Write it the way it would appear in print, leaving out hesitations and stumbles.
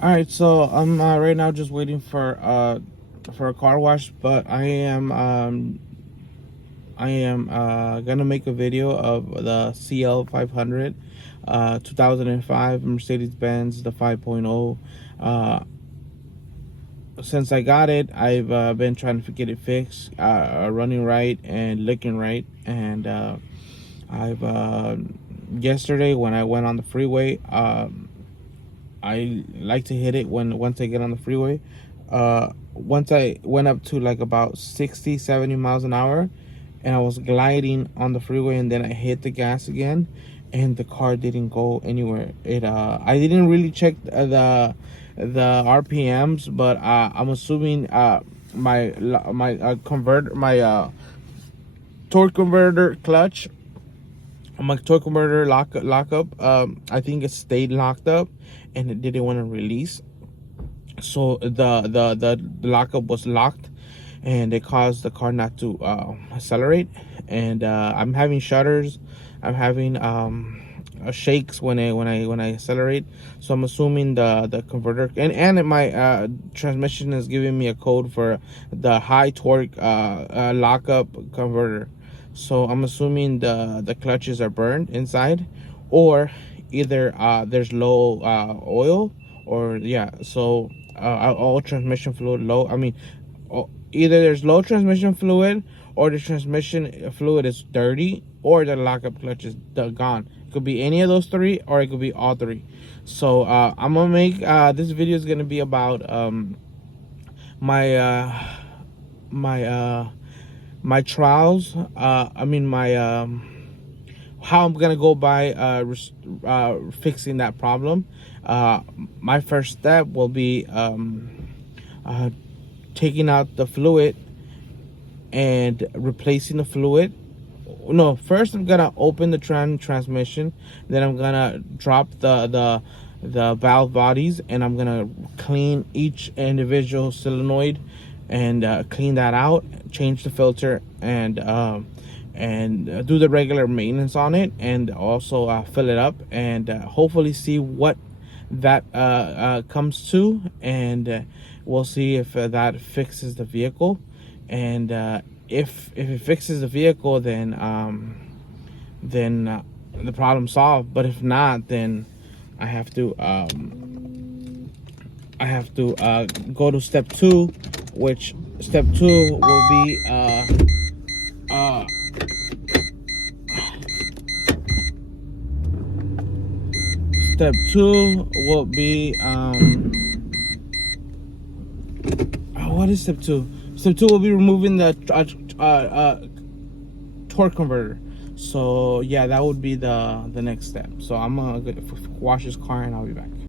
All right, so I'm right now just waiting for a car wash, but I am gonna make a video of the Cl500 2005 Mercedes-Benz, the 5.0. Since I got it, I've been trying to get it fixed, running right and looking right, and I've yesterday when I went on the freeway, I like to hit it once I get on the freeway. Once I went up to like about 60-70 miles an hour, and I was gliding on the freeway, and then I hit the gas again, and the car didn't go anywhere. I didn't really check the RPMs, but I'm assuming my torque converter clutch, my torque converter lockup, I think it stayed locked up and it didn't want to release. So the lockup was locked, and it caused the car not to accelerate. And I'm having shudders, I'm having shakes when I accelerate. So I'm assuming the converter, and my transmission is giving me a code for the high torque lockup converter. So I'm assuming the clutches are burned inside, or either there's low oil, or yeah. So all transmission fluid low. I mean, either there's low transmission fluid, or the transmission fluid is dirty, or the lockup clutch is gone. It could be any of those three, or it could be all three. So I'm gonna make this video is gonna be about my my my trials. I mean my how I'm gonna go by fixing that problem. My first step will be taking out the fluid and replacing the fluid. No, first I'm gonna open the transmission, then I'm gonna drop the valve bodies, and I'm gonna clean each individual solenoid and clean that out, change the filter, and do the regular maintenance on it, and also fill it up, and hopefully see what that comes to, and we'll see if that fixes the vehicle. And if it fixes the vehicle, then the problem solved. But if not, then I have to go to step 2, which step 2 will be step 2 will be what is step 2? Step 2 will be removing the torque converter. So yeah, that would be the next step. So I'm gonna wash this car, and I'll be back.